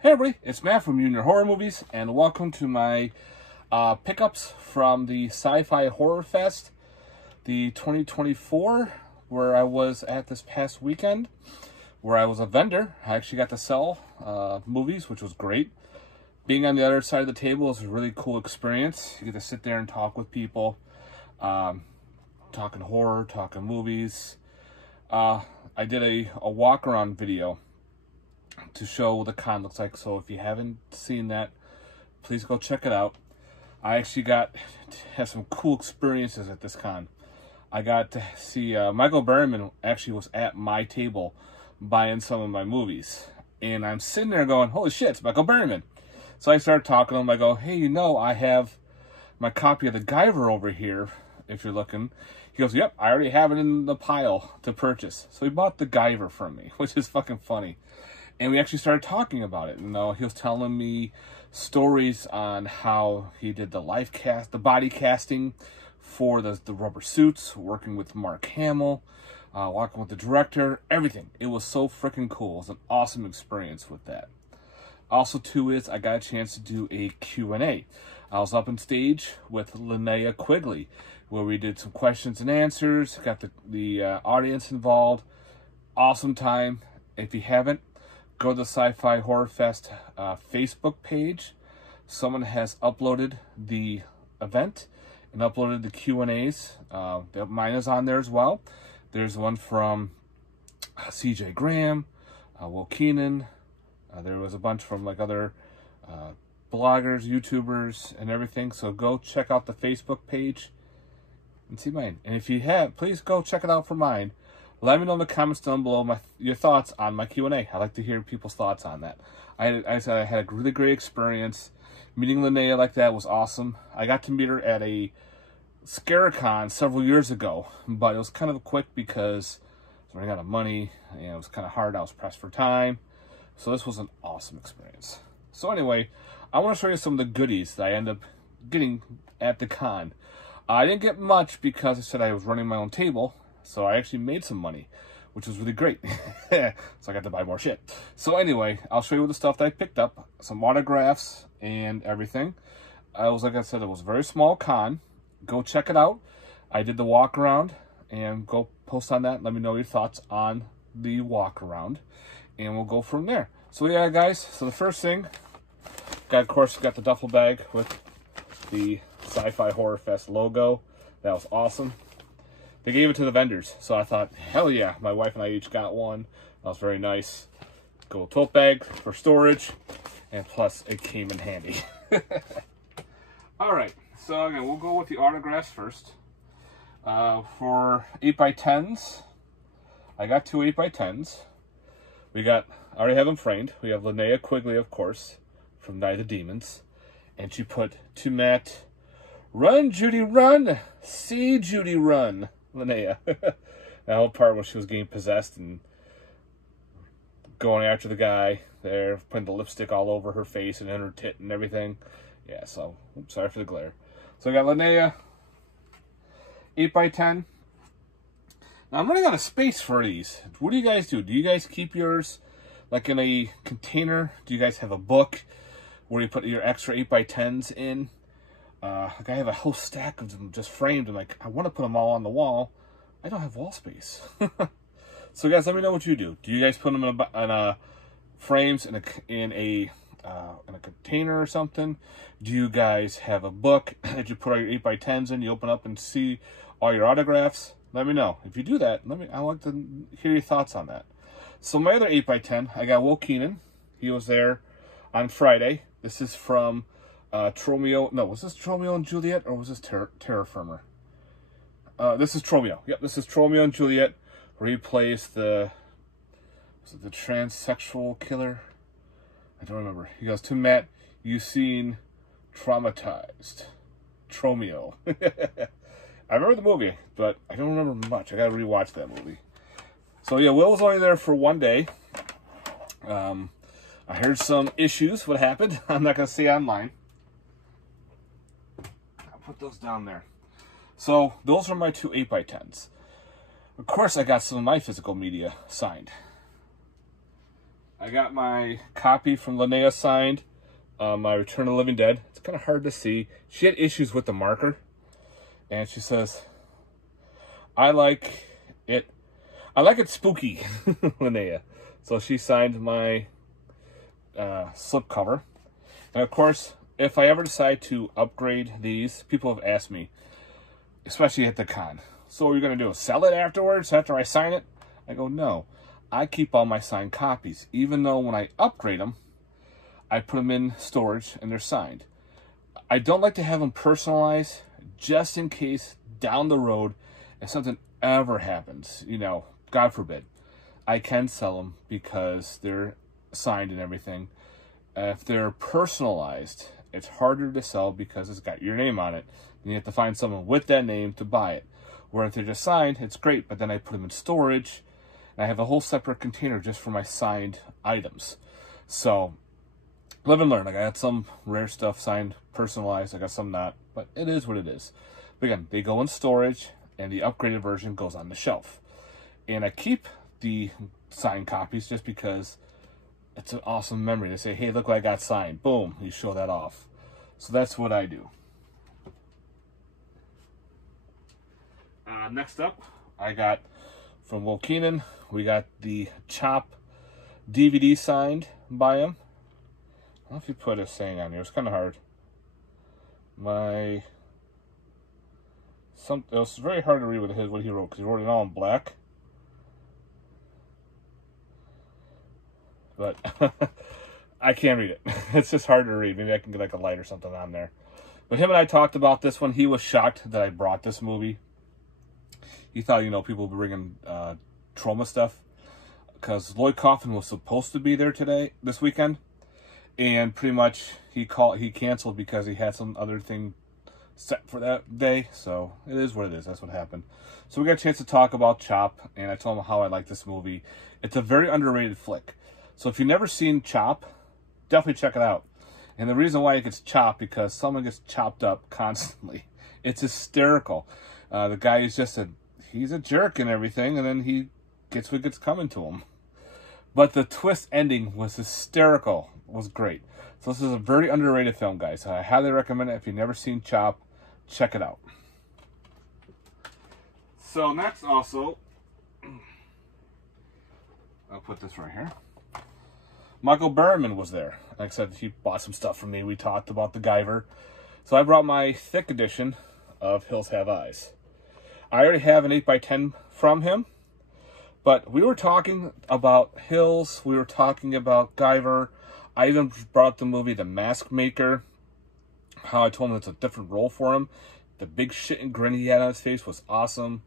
Hey everybody, it's Matt from Junior Horror Movies, and welcome to my pickups from the Sci-Fi Horrorfest, the 2024, where I was at this past weekend, where I was a vendor. I actually got to sell movies, which was great. Being on the other side of the table is a really cool experience. You get to sit there and talk with people, talking horror, talking movies. I did a walk-around video to show what the con looks like, so if you haven't seen that, please go check it out. I actually got to have some cool experiences at this con. I got to see Michael Berryman actually was at my table buying some of my movies, and I'm sitting there going, holy shit, it's Michael Berryman. So I started talking to him. I go, hey, you know, I have my copy of the Guyver over here, if you're looking. He goes, yep, I already have it in the pile to purchase. So he bought the Guyver from me, which is fucking funny. And we actually started talking about it. You know, he was telling me stories on how he did the body casting for the rubber suits, working with Mark Hamill, walking with the director, everything. It was so freaking cool. It was an awesome experience with that. Also, too, is I got a chance to do a Q&A. I was up on stage with Linnea Quigley, where we did some questions and answers, got the audience involved. Awesome time. If you haven't, go to the Sci-Fi Horrorfest Facebook page. Someone has uploaded the event and uploaded the Q&As. Mine is on there as well. There's one from CJ Graham, Will Keenan. There was a bunch from like other bloggers, YouTubers, and everything. So go check out the Facebook page and see mine. And if you have, please go check it out for mine. Let me know in the comments down below your thoughts on my Q&A. I like to hear people's thoughts on that. I said I had a really great experience. Meeting Linnea like that was awesome. I got to meet her at a Scarecon several years ago, but it was kind of quick because I was running out of money, and it was kind of hard. I was pressed for time. So this was an awesome experience. So anyway, I want to show you some of the goodies that I ended up getting at the con. I didn't get much because I said I was running my own table. So I actually made some money, which was really great. So I got to buy more shit. So anyway, I'll show you the stuff that I picked up. Some autographs and everything. Like I said, it was a very small con. Go check it out. I did the walk around, and go post on that. Let me know your thoughts on the walk around, and we'll go from there. So yeah, guys. So the first thing, of course, got the duffel bag with the Sci-Fi Horrorfest logo. That was awesome. They gave it to the vendors, so I thought, hell yeah, my wife and I each got one. That was very nice. Gold tote bag for storage, and plus it came in handy. Alright, so again, we'll go with the autographs first. For 8x10s, I got two 8x10s. I already have them framed. We have Linnea Quigley, of course, from Night of the Demons. And she put, to Matt, run, Judy, run! See, Judy, run! Linnea. That whole part when she was getting possessed and going after the guy there, putting the lipstick all over her face and in her tit and everything. Yeah, so, oops, sorry for the glare. So I got Linnea, 8x10. Now I'm running out of space for these. What do you guys do? Do you guys keep yours like in a container? Do you guys have a book where you put your extra 8x10s in? Like I have a whole stack of them just framed, and like I want to put them all on the wall. I don't have wall space. So guys, let me know what you do. Do you guys put them in frames in a container or something? Do you guys have a book that you put all your 8x10s in? You open up and see all your autographs. Let me know if you do that. I like to hear your thoughts on that. So my other 8x10, I got Will Keenan. He was there on Friday. This is from Tromeo. No, was this Tromeo and Juliet, or was this Terra Firma? This is Tromeo. Yep, this is Tromeo and Juliet, where he plays the transsexual killer. I don't remember. He goes, to Matt, you seen traumatized. Tromeo. I remember the movie, but I don't remember much. I gotta rewatch that movie. So yeah, Will was only there for one day. I heard some issues. What happened? I'm not gonna say online. Put those down there. So those are my two 8x10s. Of course, I got some of my physical media signed. I got my copy from Linnea signed, my Return of the Living Dead. It's kind of hard to see. She had issues with the marker, and she says, I like it spooky, Linnea. So she signed my slipcover. And of course, if I ever decide to upgrade these, people have asked me, especially at the con, so what are you going to do? Sell it afterwards, after I sign it? I go, no. I keep all my signed copies, even though when I upgrade them, I put them in storage and they're signed. I don't like to have them personalized, just in case down the road, if something ever happens, you know, God forbid, I can sell them because they're signed and everything. If they're personalized, it's harder to sell because it's got your name on it. And you have to find someone with that name to buy it. Where if they're just signed, it's great, but then I put them in storage, and I have a whole separate container just for my signed items. So, live and learn. Like, I got some rare stuff signed, personalized. I got some not, but it is what it is. But again, they go in storage, and the upgraded version goes on the shelf. And I keep the signed copies just because it's an awesome memory to say, hey, look what I got signed. Boom, you show that off. So that's what I do. Next up, I got from Will Keenan, we got the Chop DVD signed by him. I don't know if you put a saying on here. It's kind of hard. It was very hard to read what he wrote because he wrote it all in black. But I can't read it. It's just hard to read. Maybe I can get like a light or something on there. But him and I talked about this one. He was shocked that I brought this movie. He thought, you know, people were bringing trauma stuff. Because Lloyd Kaufman was supposed to be there this weekend. And pretty much he canceled because he had some other thing set for that day. So it is what it is. That's what happened. So we got a chance to talk about Chop. And I told him how I like this movie. It's a very underrated flick. So if you've never seen Chop, definitely check it out. And the reason why it gets chopped, because someone gets chopped up constantly. It's hysterical. The guy is just he's a jerk and everything, and then he gets what gets coming to him. But the twist ending was hysterical. It was great. So this is a very underrated film, guys. I highly recommend it. If you've never seen Chop, check it out. So next also, I'll put this right here. Michael Berryman was there. Like I said, he bought some stuff from me. We talked about the Guyver. So I brought my thick edition of Hills Have Eyes. I already have an 8x10 from him. But we were talking about Hills. We were talking about Guyver. I even brought the movie The Mask Maker. How I told him it's a different role for him. The big shit and grin he had on his face was awesome.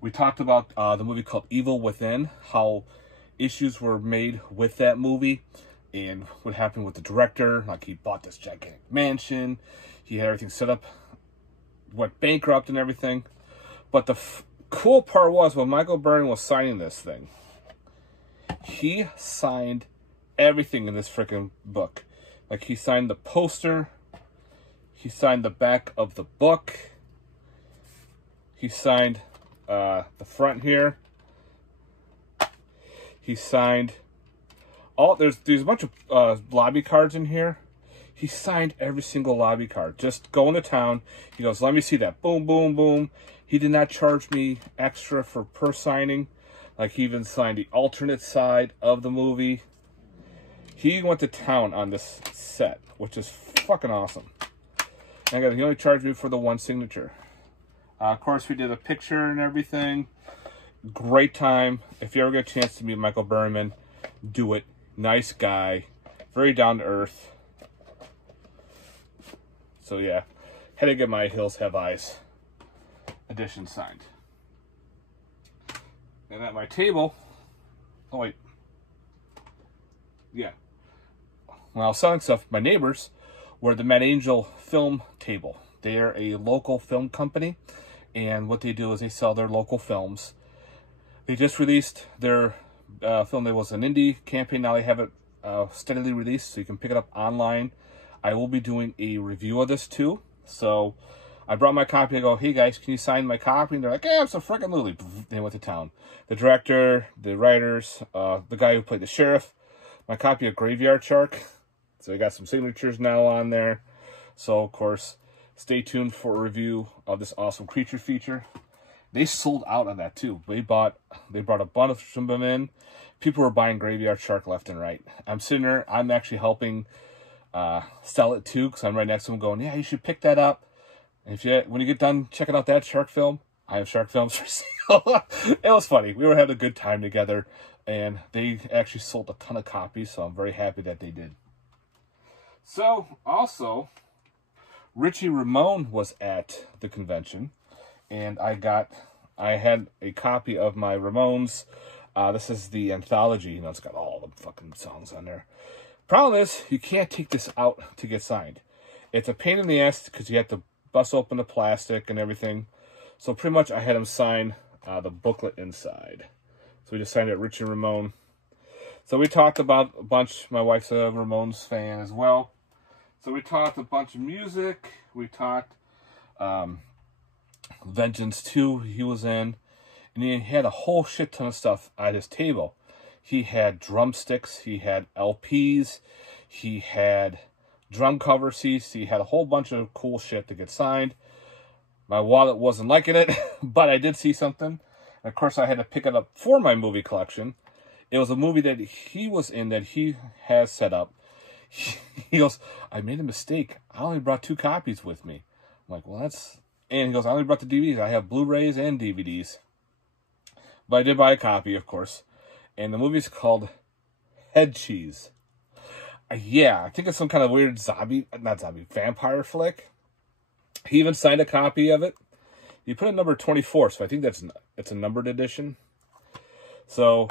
We talked about the movie called Evil Within. How issues were made with that movie and what happened with the director. Like, he bought this gigantic mansion, he had everything set up, went bankrupt and everything. But the cool part was when Michael Byrne was signing this thing, he signed everything in this freaking book. Like, he signed the poster, he signed the back of the book, he signed the front here. He signed there's a bunch of lobby cards in here. He signed every single lobby card. Just going to town. He goes, let me see that. Boom, boom, boom. He did not charge me extra per signing. Like, he even signed the alternate side of the movie. He went to town on this set, which is fucking awesome. And again, he only charged me for the one signature. Of course, we did a picture and everything. Great time. If you ever get a chance to meet Michael Berryman, do it. Nice guy. Very down to earth. So yeah, had to get my Hills Have Eyes edition signed. And at my table, oh wait, yeah, when I was selling stuff, my neighbors were the Mad Angel Film Table. They are a local film company, and what they do is they sell their local films. They just released their film. There was an indie campaign. Now they have it steadily released, so you can pick it up online. I will be doing a review of this too. So I brought my copy. I go, hey guys, can you sign my copy? And they're like, yeah, it's a freaking movie. They went to town. The director, the writers, the guy who played the sheriff, my copy of Graveyard Shark. So we got some signatures now on there. So, of course, stay tuned for a review of this awesome creature feature. They sold out on that, too. They brought a bunch of them in. People were buying Graveyard Shark left and right. I'm sitting there. I'm actually helping sell it, too, because I'm right next to them going, yeah, you should pick that up. And when you get done checking out that shark film, I have shark films for sale. It was funny. We were having a good time together, and they actually sold a ton of copies, so I'm very happy that they did. So, also, Richie Ramone was at the convention, and I had a copy of my Ramones. This is the anthology. You know, it's got all the fucking songs on there. Problem is, you can't take this out to get signed. It's a pain in the ass because you have to bust open the plastic and everything. So pretty much I had him sign the booklet inside. So we just signed it, Richie Ramone. So we talked about a bunch. My wife's a Ramones fan as well. So we talked a bunch of music. We talked Vengeance 2 he was in. And he had a whole shit ton of stuff at his table. He had drumsticks. He had LPs. He had drum cover seats. He had a whole bunch of cool shit to get signed. My wallet wasn't liking it, but I did see something. And of course, I had to pick it up for my movie collection. It was a movie that he was in that he has set up. He goes, I made a mistake. I only brought 2 copies with me. I'm like, well, that's... And he goes, I only brought the DVDs. I have Blu-rays and DVDs. But I did buy a copy, of course. And the movie's called Head Cheese. Yeah, I think it's some kind of weird vampire flick. He even signed a copy of it. He put it number 24, so I think it's a numbered edition. So,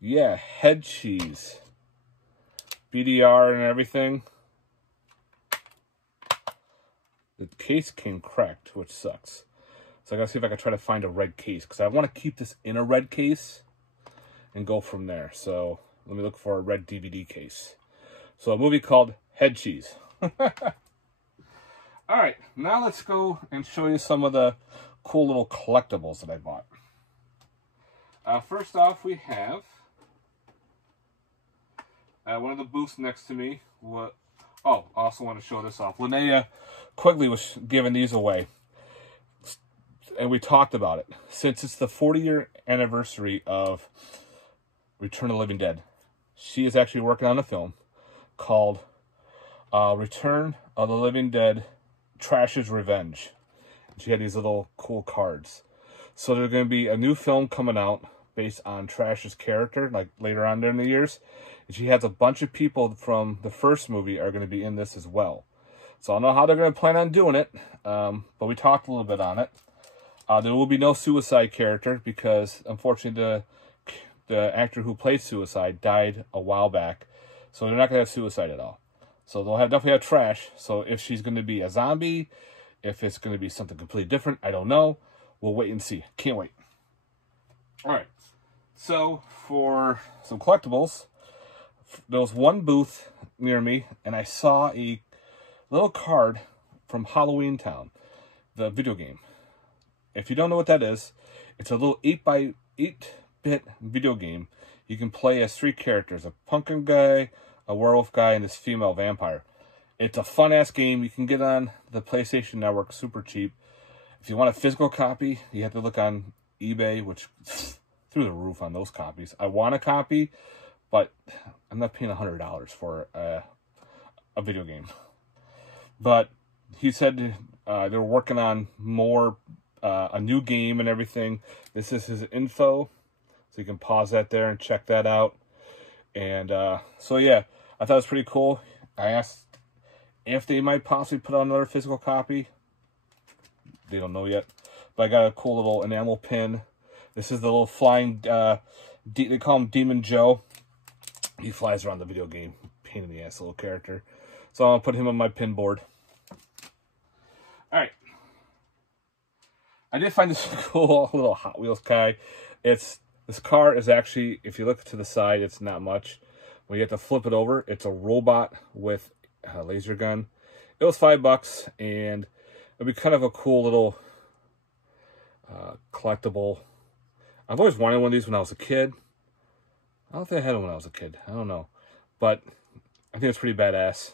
yeah, Head Cheese. BDR and everything. The case came cracked, which sucks. So I gotta see if I can try to find a red case, because I want to keep this in a red case and go from there. So let me look for a red DVD case. So a movie called Head Cheese. All right, now let's go and show you some of the cool little collectibles that I bought. First off, we have one of the booths next to me. I also want to show this off. Linnea Quigley was giving these away, and we talked about it. Since it's the 40-year anniversary of Return of the Living Dead, she is actually working on a film called Return of the Living Dead Trash's Revenge. She had these little cool cards. So there's going to be a new film coming out based on Trash's character, like later on during the years. And she has a bunch of people from the first movie are going to be in this as well. So I don't know how they're going to plan on doing it, but we talked a little bit on it. There will be no Suicide character because, unfortunately, the actor who played Suicide died a while back. So they're not going to have Suicide at all. So they'll definitely have Trash. So if she's going to be a zombie, if it's going to be something completely different, I don't know. We'll wait and see. Can't wait. All right. So for some collectibles, there was one booth near me, and I saw a little card from Halloween Town, the video game. If you don't know what that is, it's a little 8-bit video game. You can play as 3 characters, a pumpkin guy, a werewolf guy, and this female vampire. It's a fun-ass game. You can get on the PlayStation Network super cheap. If you want a physical copy, you have to look on eBay, which through the roof on those copies. I want a copy, but I'm not paying $100 for a video game. But he said they're working on more, a new game and everything. This is his info, so you can pause that there and check that out. And so yeah, I thought it was pretty cool. I asked if they might possibly put out another physical copy. They don't know yet. But I got a cool little enamel pin. This is the little flying, they call him Demon Joe. He flies around the video game. Pain in the ass little character. So I'll put him on my pin board. Alright. I did find this cool little Hot Wheels guy. This car is actually, if you look to the side, it's not much. When you have to flip it over, it's a robot with a laser gun. It was $5, and it'd be kind of a cool little collectible. I've always wanted one of these when I was a kid. I don't think I had one when I was a kid. I don't know. but I think it's pretty badass.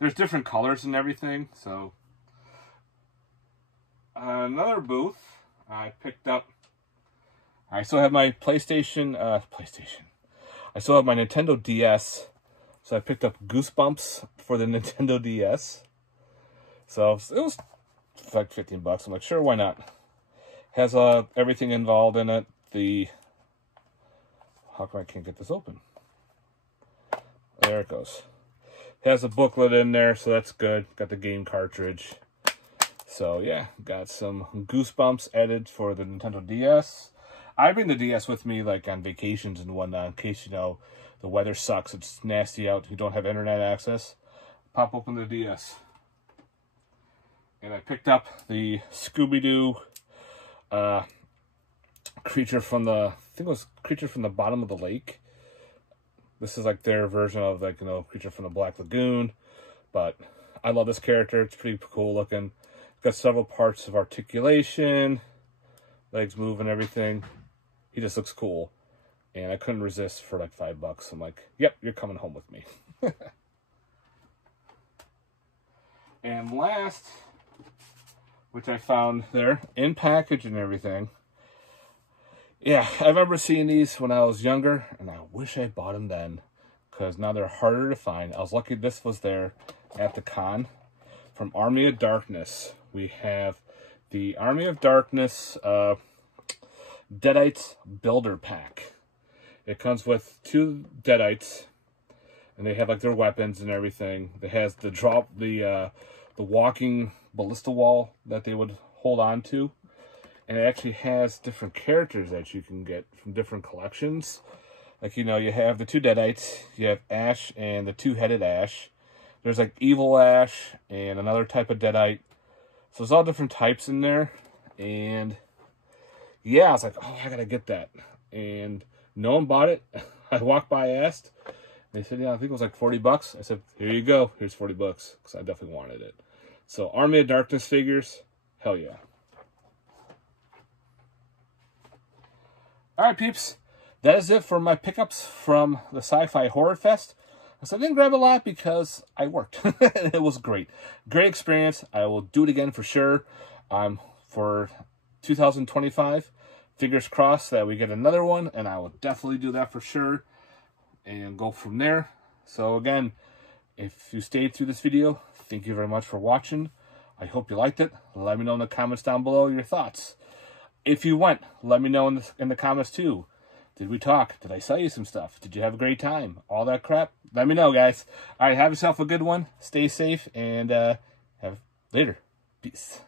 There's different colors and everything, so. Another booth I picked up. I still have my PlayStation. I still have my Nintendo DS, so I picked up Goosebumps for the Nintendo DS. So it was like $15. I'm like, sure, why not? Has everything involved in it. How come I can't get this open? There it goes. Has a booklet in there, so that's good. Got the game cartridge. So yeah, got some Goosebumps added for the Nintendo DS. I bring the DS with me like on vacations and whatnot in case, you know, the weather sucks, it's nasty out, you don't have internet access. Pop open the DS. And I picked up the Scooby-Doo creature from the, I think it was Creature from the Bottom of the Lake. This is like their version of, like, you know, Creature from the Black Lagoon. But I love this character. It's pretty cool looking. Got several parts of articulation. Legs move and everything. He just looks cool. And I couldn't resist for like $5. I'm like, yep, you're coming home with me. And last, which I found there, in package and everything. Yeah, I remember seeing these when I was younger, and I wish I bought them then, because now they're harder to find. I was lucky this was there at the con. From Army of Darkness, we have the Army of Darkness Deadites Builder Pack. It comes with 2 Deadites, and they have like their weapons and everything. It has the walking ballista wall that they would hold on to. And it actually has different characters that you can get from different collections. Like, you know, you have the 2 Deadites, you have Ash and the 2-headed Ash. There's like Evil Ash and another type of Deadite. So there's all different types in there. And yeah, I was like, oh, I gotta get that. And no one bought it. I walked by, asked. They said, yeah, I think it was like $40. I said, here you go. Here's $40, because I definitely wanted it. So Army of Darkness figures, hell yeah. All right, peeps, that is it for my pickups from the Sci-Fi Horrorfest. So I didn't grab a lot because I worked. It was great. Great experience. I will do it again for sure. For 2025, fingers crossed that we get another one, and I will definitely do that for sure and go from there. So again, if you stayed through this video, thank you very much for watching. I hope you liked it. Let me know in the comments down below your thoughts. If you went, let me know in the comments too. Did we talk? Did I sell you some stuff? Did you have a great time? All that crap? Let me know, guys. All right, have yourself a good one. Stay safe, and have later. Peace.